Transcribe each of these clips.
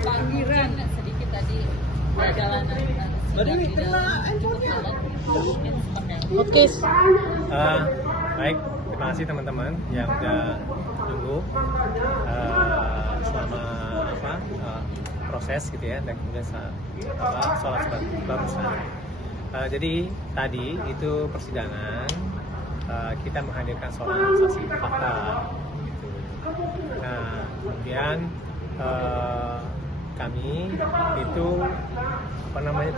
Panggiran sedikit tadi perjalanan Oke. Baik, terima kasih teman-teman yang udah tunggu selama proses gitu ya, dan kemudian sholat barusan. Jadi tadi itu persidangan, kita menghadirkan seorang saksi fakta. Nah, kemudian kami itu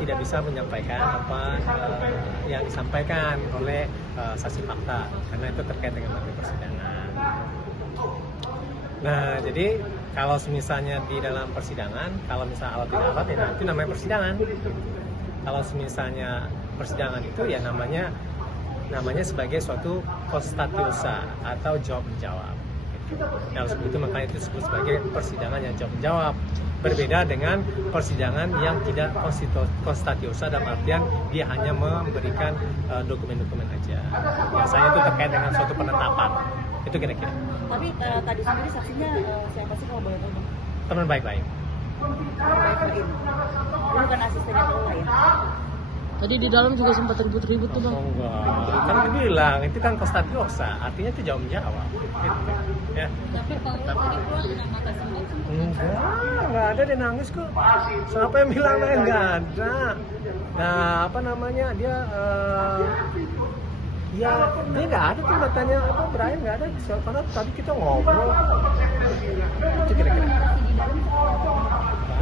tidak bisa menyampaikan apa yang disampaikan oleh saksi fakta karena itu terkait dengan materi persidangan. Nah, jadi kalau misalnya di dalam persidangan, kalau misalnya alat tidak alat, ya itu namanya persidangan. Kalau misalnya persidangan itu ya namanya sebagai suatu konstatiosa atau jawab menjawab. Nah, sebut itu makanya itu disebut sebagai persidangan yang jawab menjawab. Berbeda dengan persidangan yang tidak konstatiosa dalam artian dia hanya memberikan dokumen-dokumen aja. Biasanya itu terkait dengan suatu penetapan. Itu kira-kira. Tapi tadi sendiri saksinya siapa sih kalau boleh tahu? Teman baik-baik. Ini bukan asistennya atau lain. Tadi di dalam juga sempat ribut-ribut tuh bang. Oh, enggak. Kan bilang itu kan konstatiosa, artinya itu jawab menjawab. Gitu. Ya. Tapi kalau tadi pulang dengan mata sendiri. Enggak ada dia nangis kok. Siapa yang bilang enggak ada? Nah, dia ya dia nggak ada tuh matanya Brian nggak ada, karena tadi kita ngobrol. Itu kira-kira.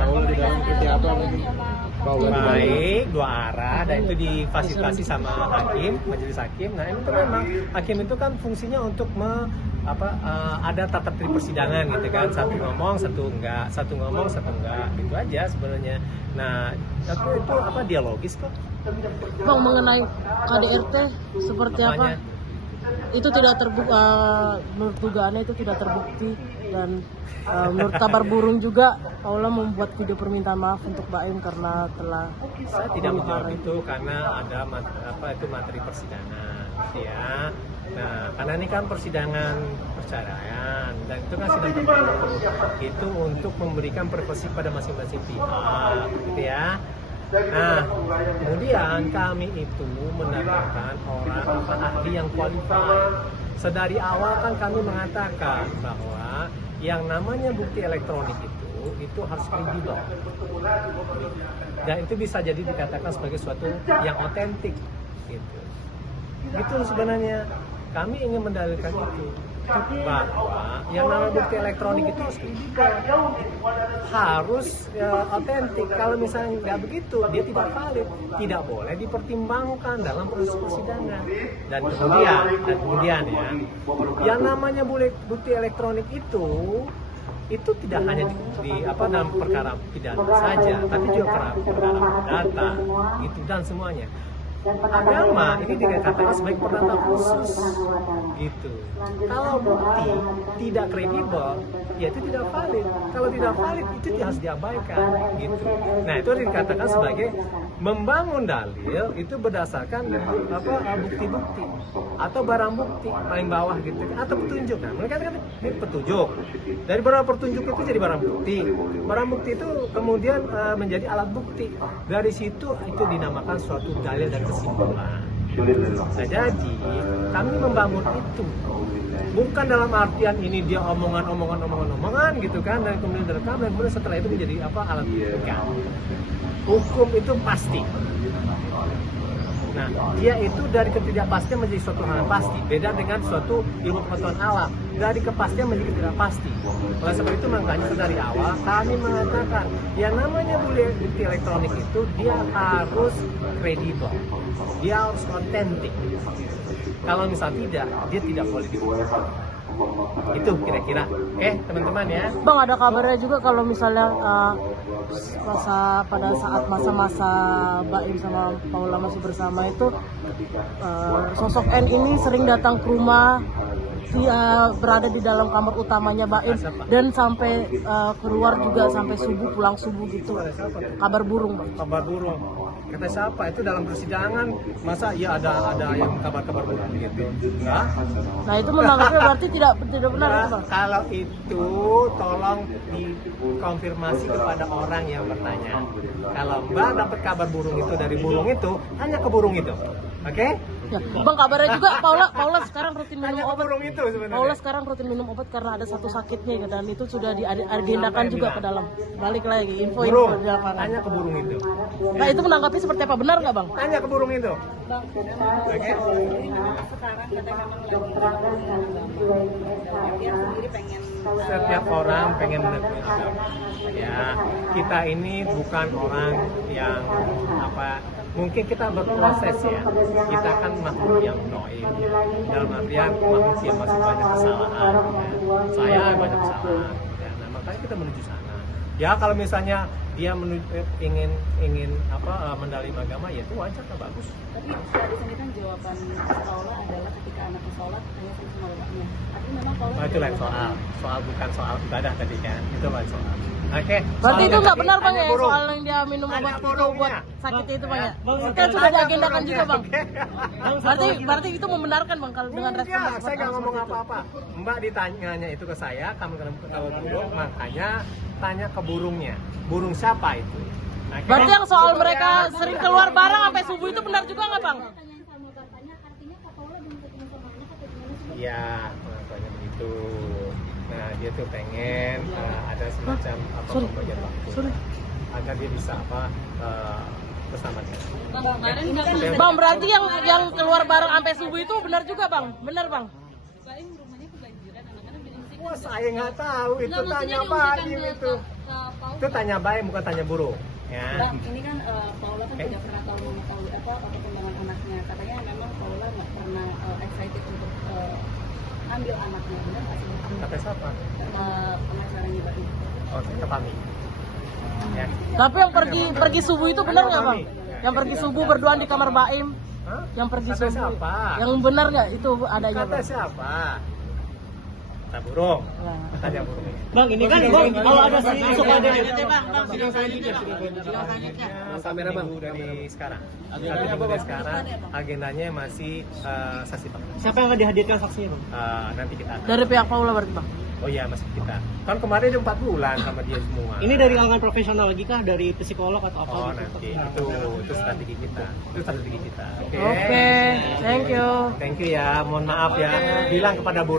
Kalau di dalam seperti apa lagi? Baik, dua arah, dan itu difasilitasi sama hakim, majelis hakim. Nah, ini tuh memang hakim itu kan fungsinya untuk ada tata tertib persidangan gitu kan, satu ngomong satu enggak, gitu aja sebenarnya. Nah, itu dialogis kok. Bang, mengenai KDRT seperti apa? Itu tidak terbukti, menurut dugaannya itu tidak terbukti, dan menurut kabar burung juga Paula membuat video permintaan maaf untuk Baim karena telah saya tidak menjawab itu karena ada materi persidangan ya. Nah, karena ini kan persidangan perceraian dan itu kan sidang tertutup, itu untuk memberikan privasi pada masing-masing pihak gitu ya. Nah, kemudian kami itu mendatangkan orang ahli yang qualified. Sedari awal kan kami mengatakan bahwa yang namanya bukti elektronik itu harus kredibel. Dan itu bisa jadi dikatakan sebagai suatu yang otentik gitu. Itu sebenarnya kami ingin mendalilkan itu, bahwa yang namanya bukti elektronik itu harus otentik. Kalau misalnya nggak begitu, dia tidak valid, tidak boleh dipertimbangkan dalam proses persidangan. Dan kemudian ya, yang namanya bukti elektronik itu tidak hanya dalam perkara pidana saja, tapi juga perkara data, gitu dan semuanya. Agama ini dikatakan sebagai perdata khusus gitu. Kalau bukti tidak kredibel, ya itu tidak valid. Kalau tidak valid, itu harus diabaikan gitu. Nah, itu dikatakan sebagai membangun dalil itu berdasarkan bukti-bukti atau barang bukti paling bawah gitu, atau petunjuk. Nah, mereka katakan ini petunjuk. Dari barang petunjuk itu jadi barang bukti. Barang bukti itu kemudian menjadi alat bukti. Dari situ itu dinamakan suatu dalil dan kesimpulan. Nah, jadi kami membangun itu bukan dalam artian ini dia omongan gitu kan, dan kemudian direkam dan kemudian setelah itu menjadi alat bukti kan. Hukum itu pasti. Nah, dia itu dari ketidakpastian menjadi suatu hal yang pasti. Beda dengan suatu ilmu pengetahuan alam, dari kepastian menjadi ketidakpasti. Oleh sebab itu makanya dari awal kami mengatakan yang namanya bukti elektronik itu dia harus kredibel, dia harus otentik. Kalau misal tidak, dia tidak boleh dibuat. Itu kira-kira. Oke, teman-teman ya. Bang, ada kabarnya juga kalau misalnya pada saat masa-masa Baim sama Paula masih bersama itu, sosok N ini sering datang ke rumah berada di dalam kamar utamanya Baim dan sampai keluar juga sampai subuh, pulang subuh gitu. Kabar burung, Bang. Kabar burung. Kata siapa? Itu dalam persidangan. Masa ya ada yang kabar-kabar burung gitu? Enggak. Nah, itu menanggapnya berarti tidak benar Nah, itu, Bang. kalau itu tolong dikonfirmasi kepada orang yang bertanya. Kalau Mbak dapat kabar burung itu dari burung itu, tanya ke burung itu. Oke? Ya, Bang, kabarnya juga Paula sekarang rutin minum Tanya ke obat. burung itu sebenarnya. Paula sekarang rutin minum obat karena ada satu sakitnya dan itu sudah diagendakan juga ke dalam. Balik lagi info Burung. di lapangan. Tanya ke burung itu. Nah, itu menanggapi seperti apa? Benar nggak, Bang? Tanya ke burung itu. Bang, Oke? sekarang katanya memang lagi dalam artian sendiri pengen Setiap orang pengen menekuni agama. Ya, kita ini bukan orang yang mungkin kita berproses ya. Kita kan makhluk yang noib. Dalam artian makhluk yang masih banyak kesalahan. Ya. Saya banyak kesalahan. Ya, nah makanya kita menuju sana. Ya kalau misalnya dia ingin mendalim agama, ya itu wajar lah, bagus. tapi di sini kan jawaban Paula adalah ketika anaknya sholat hanya sama bapaknya. Artinya memang Paula Oh, itu lain soal bukan soal ibadah tadi kan, itu lain soal. Oke. Berarti itu nggak benar, Bang, Tanya ya, burung. soal yang dia minum Tanya obat itu burungnya. buat sakitnya itu, Bang, ya? Bang, Kan sudah tanya diagendakan juga, Bang. burungnya. Berarti itu membenarkan, Bang, kalau dengan respon Enggak, saya seperti nggak ngomong itu. apa-apa. Mbak ditanyanya itu ke saya, kamu tahu burung, makanya tanya ke burungnya. Burung siapa itu? Oke? Berarti yang soal mereka sering keluar bareng sampai subuh itu benar juga nggak, Bang? Pertanyaan sama bapaknya, artinya Kak Paula belum ketemu sama anak atau gimana sih? Iya, pengakuannya begitu. Nah, dia tuh pengen ada semacam pembagian waktu. Agar dia bisa bersama dia. ini kan Bang, berarti yang keluar bareng sampai subuh itu benar juga, Bang? Benar, Bang? Wah, saya nggak tahu itu, tanya Baim itu. Itu tanya Baim, bukan tanya burung. Ya. Bang, ini kan Paula kan tidak pernah tahu apa perkembangan anaknya. Katanya memang Paula nggak pernah excited untuk ambil anaknya, benar nggak sih? Kata siapa? Pengacaranya Baim. Oh, kata Pami. Ya. Tapi yang pergi subuh itu benar nggak, Bang? Yang pergi subuh berduaan di kamar Baim, Hah? yang pergi Kata subuh. siapa? Yang benar nggak itu adanya, Kata Bang? siapa? Kata burung. Nah. Tanya burung. Bang, ini kan Bang, kalau ada masuk ada Kamera bang dari sekarang. Dari sekarang agendanya masih saksi pak. siapa yang akan dihadirkan saksinya, Bang? Nanti kita. Dari pihak Paula berarti, Bang? Oh iya masih kita. Kan kemarin udah 4 bulan sama dia semua. Ini dari kalangan profesional lagi kah? Dari psikolog atau apa? Oh gitu? nanti itu strategi kita. Itu strategi kita. Oke. Oke, thank you. Thank you ya. Mohon maaf ya. Bilang kepada burung.